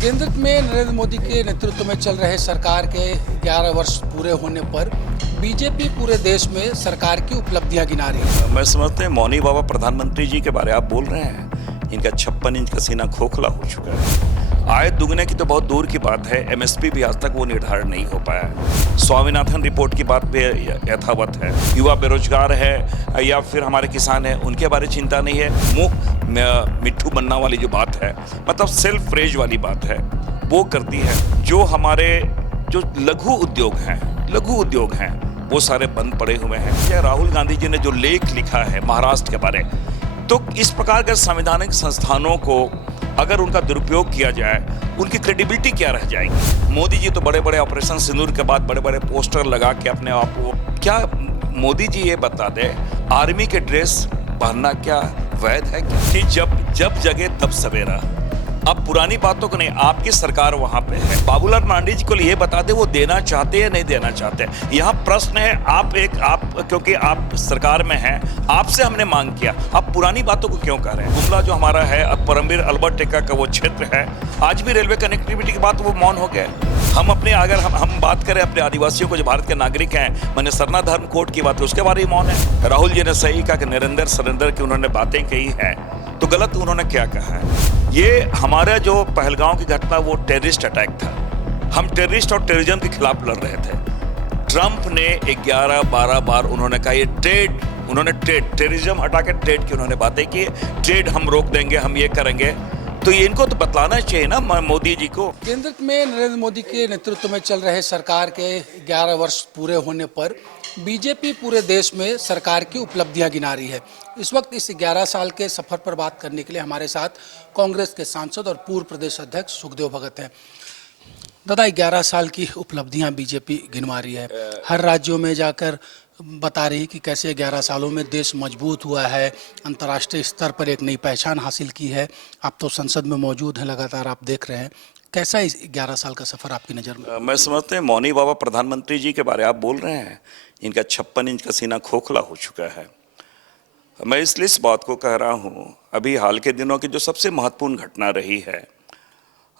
केंद्र में नरेंद्र मोदी के नेतृत्व में चल रहे सरकार के 11 वर्ष पूरे होने पर बीजेपी पूरे देश में सरकार की उपलब्धियां गिना रही है। मैं समझते हैं मौनी बाबा प्रधानमंत्री जी के बारे आप बोल रहे हैं, इनका 56 इंच का सीना खोखला हो चुका है। आय दुगने की तो बहुत दूर की बात है, एमएसपी भी आज तक वो निर्धारण नहीं हो पाया। स्वामीनाथन रिपोर्ट की बात भी यथावत है। युवा बेरोजगार है या फिर हमारे किसान हैं, उनके बारे चिंता नहीं है। मुंह मिट्ठू बनना वाली जो बात है, मतलब सेल्फ प्रेज वाली बात है, वो करती है। जो हमारे जो लघु उद्योग हैं वो सारे बंद पड़े हुए हैं। या राहुल गांधी जी ने जो लेख लिखा है महाराष्ट्र के बारे, तो इस प्रकार के संवैधानिक संस्थानों को अगर उनका दुरुपयोग किया जाए, उनकी क्रेडिबिलिटी क्या रह जाएगी। मोदी जी तो बड़े बड़े ऑपरेशन सिंदूर के बाद बड़े बड़े पोस्टर लगा के अपने आप को, क्या मोदी जी ये बता दे आर्मी के ड्रेस पहनना क्या वैध है कि जब जगे तब सवेरा। अब पुरानी बातों को नहीं, आपकी सरकार वहां पे है। बाबूलाल मरांडी जी को ये बता दे वो देना चाहते हैं नहीं देना चाहते। यहाँ प्रश्न है, आप क्योंकि आप सरकार में हैं, आपसे हमने मांग किया, आप पुरानी बातों को क्यों कर रहे हैं। गुमला जो हमारा है, अब परमवीर अल्बर्ट टेक्का का वो क्षेत्र है, आज भी रेलवे कनेक्टिविटी की बात वो मौन हो गए। हम अपने अगर हम बात करें अपने आदिवासियों को जो भारत के नागरिक हैं, मैंने सरना धर्म कोड की बात, उसके बारे में मौन है। राहुल जी ने सही कहा कि नरेंद्र सरेंद्र की उन्होंने बातें कही है, तो गलत उन्होंने क्या कहा है। ये हमारा जो पहलगांव की घटना वो टेररिस्ट अटैक था। हम टेररिस्ट और टेररिज्म के खिलाफ लड़ रहे थे। ट्रंप ने 11-12 बार उन्होंने कहा ये टेररिज्म हटा के ट्रेड की उन्होंने बातें की, ट्रेड हम रोक देंगे, हम ये करेंगे। तो ये इनको तो बतलाना चाहिए ना मोदी जी को। केंद्र में नरेंद्र मोदी के नेतृत्व में चल रहे सरकार के 11 वर्ष पूरे होने पर बीजेपी पूरे देश में सरकार की उपलब्धियां गिना रही है। इस वक्त इस 11 साल के सफर पर बात करने के लिए हमारे साथ कांग्रेस के सांसद और पूर्व प्रदेश अध्यक्ष सुखदेव भगत हैं। दादा, 11 साल की उपलब्धियां बीजेपी गिनवा रही है, हर राज्यों में जाकर बता रही कि कैसे 11 सालों में देश मजबूत हुआ है, अंतर्राष्ट्रीय स्तर पर एक नई पहचान हासिल की है। आप तो संसद में मौजूद हैं, लगातार आप देख रहे हैं, कैसा इस 11 साल का सफर आपकी नज़र में। मैं समझते हैं मौनी बाबा प्रधानमंत्री जी के बारे आप बोल रहे हैं, इनका 56 इंच का सीना खोखला हो चुका है। मैं इसलिए इस बात को कह रहा हूँ, अभी हाल के दिनों की जो सबसे महत्वपूर्ण घटना रही है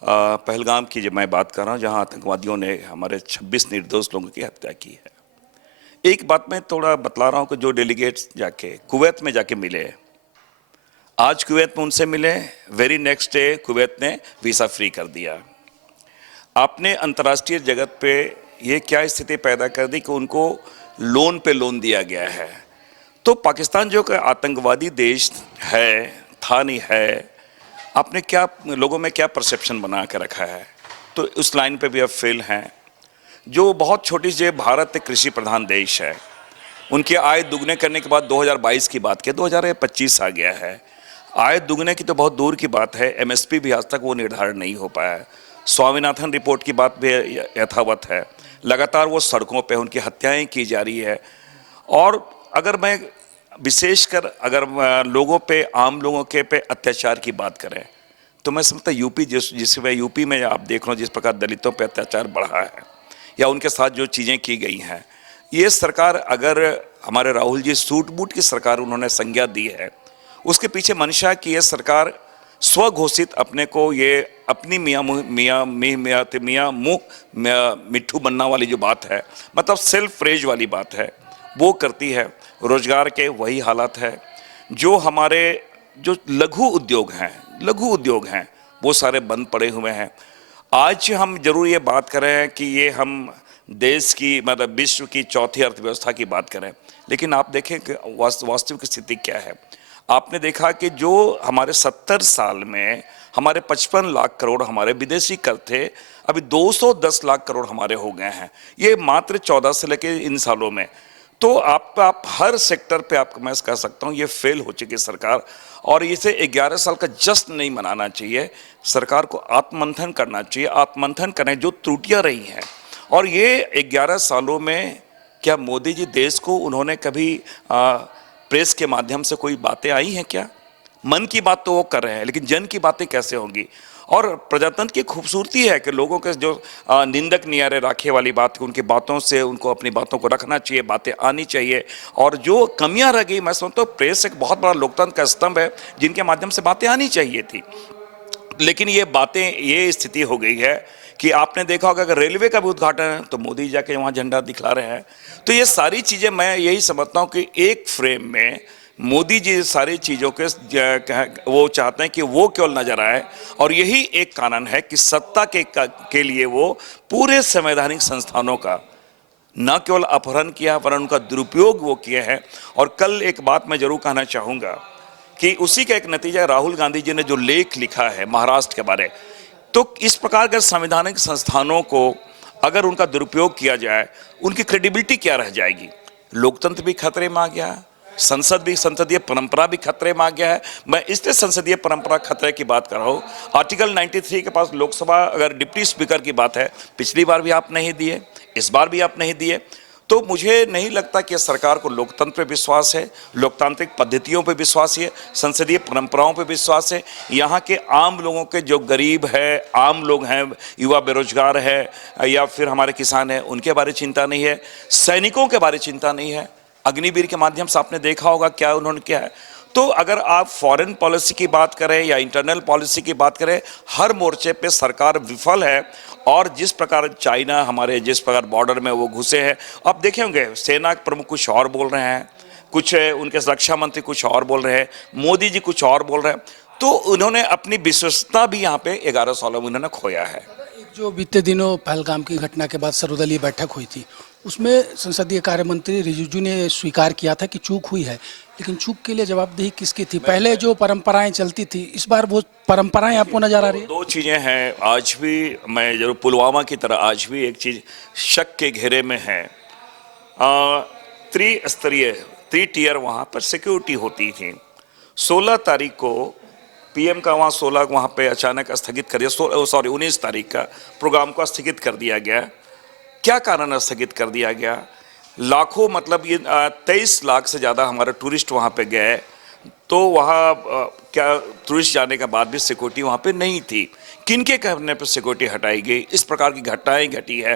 पहलगाम की, जब मैं बात कर रहा हूँ, जहाँ आतंकवादियों ने हमारे 26 निर्दोष लोगों की हत्या की है। एक बात मैं थोड़ा बतला रहा हूँ कि जो डेलीगेट्स जाके कुवैत में जाके मिले, आज कुवैत में उनसे मिले, वेरी नेक्स्ट डे कुवैत ने वीज़ा फ्री कर दिया। आपने अंतर्राष्ट्रीय जगत पे ये क्या स्थिति पैदा कर दी कि उनको लोन पे लोन दिया गया है। तो पाकिस्तान जो कि आतंकवादी देश है, था नहीं है, आपने क्या लोगों में क्या परसेप्शन बना के रखा है, तो उस लाइन पे भी अब फेल हैं। जो बहुत छोटी सी भारत एक कृषि प्रधान देश है, उनकी आय दुगने करने के बाद 2022 की बात की, 2025 आ गया है। आय दुगने की तो बहुत दूर की बात है, एमएसपी भी आज तक वो निर्धारण नहीं हो पाया है। स्वामीनाथन रिपोर्ट की बात भी यथावत है। लगातार वो सड़कों पे उनकी हत्याएं की जा रही है। और अगर मैं विशेषकर अगर लोगों पे, आम लोगों के पे अत्याचार की बात करें, तो मैं समझता यूपी जिसमें यूपी में आप देख रहे हो जिस प्रकार दलितों पे अत्याचार बढ़ा है या उनके साथ जो चीज़ें की गई हैं, ये सरकार, अगर हमारे राहुल जी सूट बूट की सरकार उन्होंने संज्ञा दी है, उसके पीछे मंशा की ये सरकार स्वघोषित अपने को ये अपनी मियाँ मुँह मिट्ठू बनना वाली जो बात है, मतलब सेल्फ प्रेज वाली बात है, वो करती है। रोजगार के वही हालात है। जो हमारे जो लघु उद्योग हैं वो सारे बंद पड़े हुए हैं। आज हम जरूर ये बात करें कि ये हम देश की, मतलब विश्व की चौथी अर्थव्यवस्था की बात करें, लेकिन आप देखें कि वास्तविक स्थिति क्या है। आपने देखा कि जो हमारे 70 साल में हमारे 55 लाख करोड़ हमारे विदेशी कर थे, अभी 210 लाख करोड़ हमारे हो गए हैं, ये मात्र 14 से लेकर इन सालों में। तो आप हर सेक्टर पे आप मैं कह सकता हूँ ये फेल हो चुकी है सरकार। और इसे 11 साल का जश्न नहीं मनाना चाहिए, सरकार को आत्ममंथन करना चाहिए। आत्ममंथन करें जो त्रुटियां रही हैं। और ये 11 सालों में क्या मोदी जी देश को उन्होंने कभी प्रेस के माध्यम से कोई बातें आई हैं क्या? मन की बात तो वो कर रहे हैं, लेकिन जन की बातें कैसे होंगी? और प्रजातंत्र की खूबसूरती है कि लोगों के जो निंदक नियारे राखे वाली बात, उनकी बातों से उनको अपनी बातों को रखना चाहिए, बातें आनी चाहिए। और जो कमियां रह गई, मैं समझता हूँ प्रेस एक बहुत बड़ा लोकतंत्र का स्तंभ है जिनके माध्यम से बातें आनी चाहिए थी। लेकिन ये बातें, ये स्थिति हो गई है कि आपने देखा होगा अगर रेलवे का भी उद्घाटन है तो मोदी जी जाके वहाँ झंडा दिखला रहे हैं। तो ये सारी चीज़ें मैं यही समझता हूँ कि एक फ्रेम में मोदी जी सारी चीज़ों के वो चाहते हैं कि वो केवल नजर आए, और यही एक कारण है कि सत्ता के लिए वो पूरे संवैधानिक संस्थानों का न केवल अपहरण किया वरन उनका दुरुपयोग वो किए हैं। और कल एक बात मैं जरूर कहना चाहूँगा कि उसी का एक नतीजा राहुल गांधी जी ने जो लेख लिखा है महाराष्ट्र के बारे, तो इस प्रकार के संवैधानिक संस्थानों को अगर उनका दुरुपयोग किया जाए, उनकी क्रेडिबिलिटी क्या रह जाएगी। लोकतंत्र भी खतरे में आ गया है, संसद भी, संसदीय परंपरा भी खतरे में आ गया है। मैं इसलिए संसदीय परंपरा खतरे की बात कर रहा हूँ। आर्टिकल 93 के पास लोकसभा अगर डिप्टी स्पीकर की बात है, पिछली बार भी आप नहीं दिए, इस बार भी आप नहीं दिए। तो मुझे नहीं लगता कि सरकार को लोकतंत्र पे विश्वास है, लोकतांत्रिक पद्धतियों पे विश्वास है, संसदीय परंपराओं पे विश्वास है। यहाँ के आम लोगों के जो गरीब है, आम लोग हैं, युवा बेरोजगार है या फिर हमारे किसान हैं, उनके बारे चिंता नहीं है, सैनिकों के बारे चिंता नहीं है। अग्निवीर के माध्यम से आपने देखा होगा क्या उन्होंने किया है। तो अगर आप फॉरेन पॉलिसी की बात करें या इंटरनल पॉलिसी की बात करें, हर मोर्चे पे सरकार विफल है। और जिस प्रकार चाइना हमारे जिस प्रकार बॉर्डर में वो घुसे हैं, आप देखे होंगे सेना के प्रमुख कुछ और बोल रहे हैं, कुछ उनके रक्षा मंत्री कुछ और बोल रहे हैं, मोदी जी कुछ और बोल रहे हैं। तो उन्होंने अपनी विश्वसनीयता भी यहाँ पे 11 सालों में उन्होंने खोया है। एक जो बीते दिनों पहलगाम की घटना के बाद सर्वदलीय बैठक हुई थी, उसमें संसदीय कार्य मंत्री रिजिजू ने स्वीकार किया था कि चूक हुई है, लेकिन चूक के लिए जवाबदेही किसकी थी? पहले जो परंपराएं चलती थी, इस बार वो परंपराएं आपको नजर आ रही है? दो चीजें हैं। आज भी मैं जरूर पुलवामा की तरह आज भी एक चीज शक के घेरे में है। त्रिस्तरीय 3 टियर वहाँ पर सिक्योरिटी होती थी। 16 तारीख को पीएम का वहाँ 16 वहाँ पे अचानक स्थगित कर दिया, 19 तारीख का प्रोग्राम को स्थगित कर दिया गया। क्या कारण स्थगित कर दिया गया? लाखों, मतलब ये 23 लाख से ज़्यादा हमारे टूरिस्ट वहाँ पे गए, तो वहाँ क्या टूरिस्ट जाने के बाद भी सिक्योरिटी वहाँ पे नहीं थी। किनके कहने पर सिक्योरिटी हटाई गई? इस प्रकार की घटनाएं घटी है।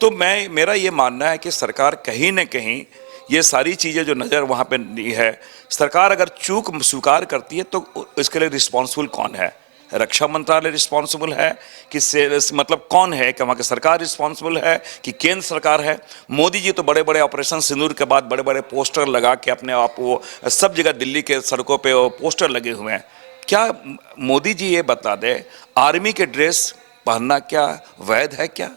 तो मेरा ये मानना है कि सरकार कहीं न कहीं ये सारी चीज़ें जो नज़र वहाँ पे है, सरकार अगर चूक स्वीकार करती है तो इसके लिए रिस्पॉन्सिबल कौन है? रक्षा मंत्रालय रिस्पॉन्सिबल है कि मतलब कौन है? कि वहाँ की सरकार रिस्पॉन्सिबल है कि केंद्र सरकार है? मोदी जी तो बड़े बड़े ऑपरेशन सिंदूर के बाद बड़े बड़े पोस्टर लगा के अपने आप, वो सब जगह दिल्ली के सड़कों पे वो पोस्टर लगे हुए हैं। क्या मोदी जी ये बता दे, आर्मी के ड्रेस पहनना क्या वैध है? क्या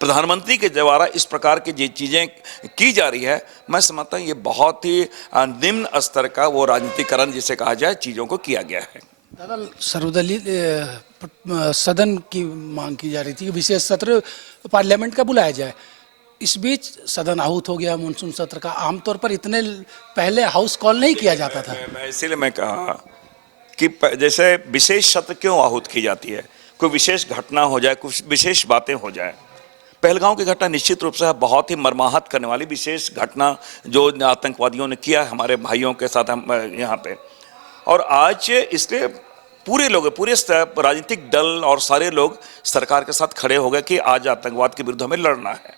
प्रधानमंत्री के द्वारा इस प्रकार की जो चीज़ें की जा रही है, मैं समझता हूँ ये बहुत ही निम्न स्तर का वो राजनीतिकरण जिसे कहा जाए चीज़ों को किया गया है। दादा, सर्वदलीय सदन की मांग की जा रही थी कि विशेष सत्र पार्लियामेंट का बुलाया जाए। इस बीच सदन आहूत हो गया मानसून सत्र का। आमतौर पर इतने पहले हाउस कॉल नहीं किया जाता था। इसीलिए मैं कहा कि जैसे विशेष सत्र क्यों आहूत की जाती है? कोई विशेष घटना हो जाए, कुछ विशेष बातें हो जाए। पहलगांव की घटना निश्चित रूप से बहुत ही मर्माहत करने वाली विशेष घटना जो आतंकवादियों ने किया हमारे भाइयों के साथ हम यहाँ पे। और आज इसलिए पूरे लोग, पूरे राजनीतिक दल और सारे लोग सरकार के साथ खड़े हो गए कि आज आतंकवाद के विरुद्ध हमें लड़ना है।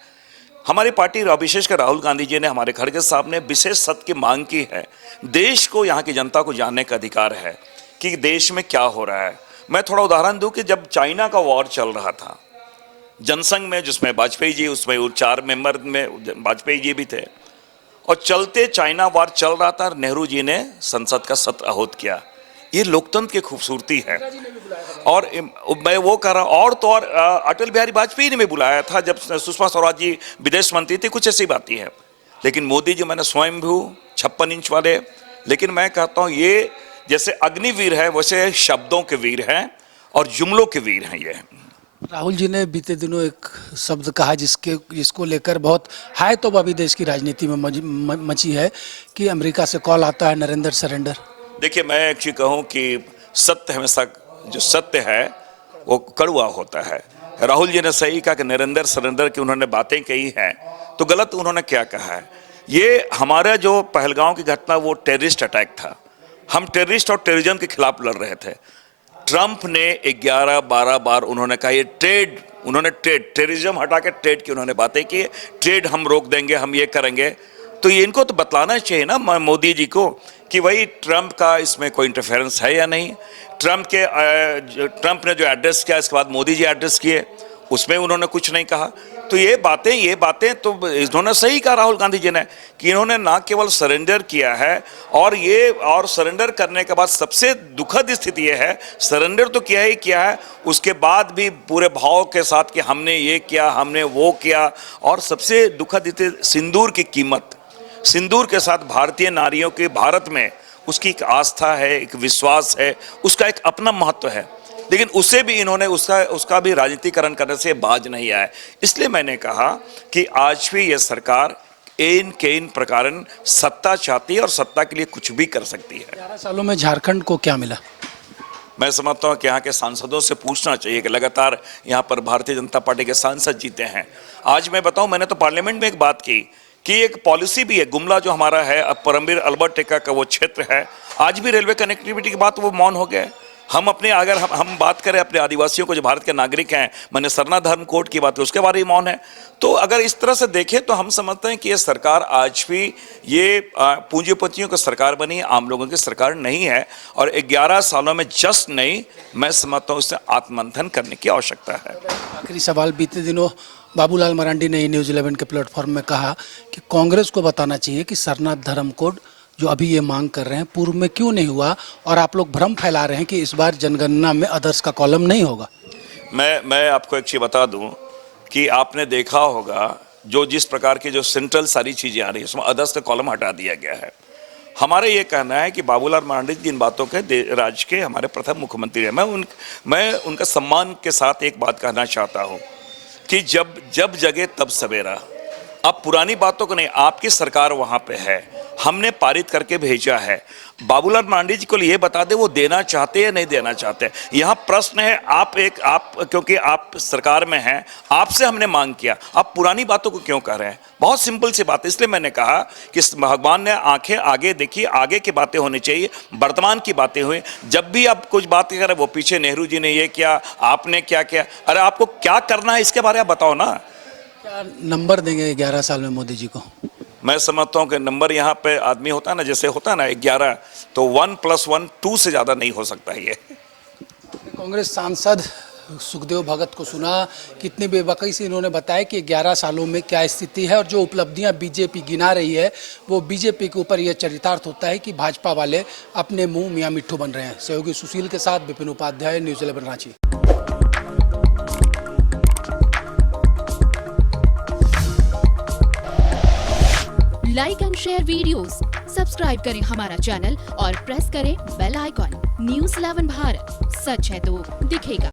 हमारी पार्टी विशेषकर राहुल गांधी जी ने हमारे घर के सामने विशेष सत्र की मांग की है। देश को, यहाँ की जनता को जानने का अधिकार है कि देश में क्या हो रहा है। मैं थोड़ा उदाहरण दूं कि जब चाइना का वॉर चल रहा था जनसंघ में, जिसमें वाजपेयी जी, उसमें 4 मेंबर में वाजपेयी जी भी थे, और चलते चाइना वार चल रहा था, नेहरू जी ने संसद का सत्र आहूत किया। ये लोकतंत्र की खूबसूरती है। और मैं वो कह रहा, और तो और अटल बिहारी वाजपेयी ने भी बुलाया था जब सुषमा स्वराज जी विदेश मंत्री थी, कुछ ऐसी बातें हैं। लेकिन मोदी जी मैंने स्वयंभू 56 इंच वाले, लेकिन मैं कहता हूँ ये जैसे अग्निवीर है वैसे शब्दों के वीर हैं और जुमलों के वीर हैं। ये राहुल जी ने बीते दिनों एक शब्द कहा जिसको लेकर बहुत हाय तो अभी देश की राजनीति में मची है कि अमेरिका से कॉल आता है नरेंद्र सरेंडर। देखिए, मैं एक चीज कहूँ कि सत्य हमेशा, जो सत्य है वो कड़वा होता है। राहुल जी ने सही कहा कि नरेंद्र सरेंडर की उन्होंने बातें कही हैं, तो गलत उन्होंने क्या कहा है? ये हमारा जो पहलगांव की घटना वो टेररिस्ट अटैक था। हम टेररिस्ट और टेररिज्म के खिलाफ लड़ रहे थे। ट्रंप ने 11-12 बार उन्होंने कहा ये टेररिज्म हटा के ट्रेड की उन्होंने बातें की, ट्रेड हम रोक देंगे, हम ये करेंगे। तो ये इनको तो बतलाना चाहिए ना मोदी जी को कि वही ट्रंप का इसमें कोई इंटरफेरेंस है या नहीं। ट्रंप ने जो एड्रेस किया, इसके बाद मोदी जी एड्रेस किए, उसमें उन्होंने कुछ नहीं कहा। तो ये बातें तो इन्होंने सही कहा, राहुल गांधी जी ने, कि इन्होंने ना केवल सरेंडर किया है, और सरेंडर करने के बाद सबसे दुखद स्थिति ये है, सरेंडर तो किया है, उसके बाद भी पूरे भाव के साथ कि हमने ये किया, हमने वो किया। और सबसे दुखद सिंदूर की कीमत, सिंदूर के साथ भारतीय नारियों के भारत में उसकी एक आस्था है, एक विश्वास है, उसका एक अपना महत्व है, लेकिन उसे भी इन्होंने उसका भी राजनीतिकरण करने से बाज नहीं आया। इसलिए मैंने कहा कि आज भी यह सरकार इन प्रकारन सत्ता चाहती है और सत्ता के लिए कुछ भी कर सकती है। 11 सालों में झारखंड को क्या मिला? मैं समझता हूं कि यहाँ के सांसदों से पूछना चाहिए कि लगातार यहाँ पर भारतीय जनता पार्टी के सांसद जीते हैं। आज मैं बताऊं, मैंने तो पार्लियामेंट में एक बात की कि एक पॉलिसी भी है, गुमला जो हमारा है, अब परमबीर अल्बर्ट टेक्का का वो क्षेत्र है, आज भी रेलवे कनेक्टिविटी की बात वो मौन हो गए। हम अपने अगर हम बात करें अपने आदिवासियों को जो भारत के नागरिक हैं, मैंने सरना धर्म कोड की बात की, उसके बारे में मौन है। तो अगर इस तरह से देखें तो हम समझते हैं कि ये सरकार आज भी ये पूंजीपतियों की सरकार बनी, आम लोगों की सरकार नहीं है। और 11 सालों में जस्ट नहीं, मैं समझता हूँ उससे आत्ममंथन करने की आवश्यकता है। आखिरी सवाल, बीते दिनों बाबूलाल मरांडी ने न्यूज़ 11 के प्लेटफॉर्म में कहा कि कांग्रेस को बताना चाहिए कि सरनाथ धर्म कोड जो अभी ये मांग कर रहे हैं पूर्व में क्यों नहीं हुआ, और आप लोग भ्रम फैला रहे हैं कि इस बार जनगणना में अदर्स का कॉलम नहीं होगा। मैं आपको एक चीज़ बता दूं कि आपने देखा होगा जो जिस प्रकार की जो सेंट्रल सारी चीज़ें आ रही है, उसमें अदर्स का कॉलम हटा दिया गया है। हमारा ये कहना है कि बाबूलाल मरांडी जिन बातों के राज्य के हमारे प्रथम मुख्यमंत्री हैं, मैं उनका सम्मान के साथ एक बात कहना चाहता हूँ कि जब जगे तब सवेरा। अब पुरानी बातों को नहीं, आपकी सरकार वहाँ पे है, हमने पारित करके भेजा है। बाबूलाल मरांडी जी को ये बता दे वो देना चाहते या नहीं देना चाहते। यहाँ प्रश्न है, आप क्योंकि आप सरकार में हैं, आपसे हमने मांग किया, आप पुरानी बातों को क्यों कह रहे हैं? बहुत सिंपल सी बात है। इसलिए मैंने कहा कि भगवान ने आंखें आगे देखी, आगे की बातें होनी चाहिए, वर्तमान की बातें हुई। जब भी आप कुछ बात करें, वो पीछे नेहरू जी ने ये किया, आपने क्या किया, अरे आपको क्या करना है इसके बारे में बताओ ना। क्या नंबर देंगे 11 साल में मोदी जी को? मैं समझता हूं कि नंबर यहाँ पे आदमी होता है ना, जैसे होता है ना 11, तो 1 + 1 2 से ज़्यादा नहीं हो सकता है। ये कांग्रेस सांसद सुखदेव भगत को सुना, कितनी बेवकूफ़ी से इन्होंने बताया कि 11 सालों में क्या स्थिति है, और जो उपलब्धियां बीजेपी गिना रही है वो बीजेपी के ऊपर यह चरितार्थ होता है कि भाजपा वाले अपने मुंह मियाँ मिट्ठू बन रहे हैं। सहयोगी सुशील के साथ Vipin Upadhyay, news 11 Ranchi. Like and share videos, subscribe करें हमारा चैनल और प्रेस करें बेल आइकॉन। न्यूज़ 11 भारत, सच है तो दिखेगा।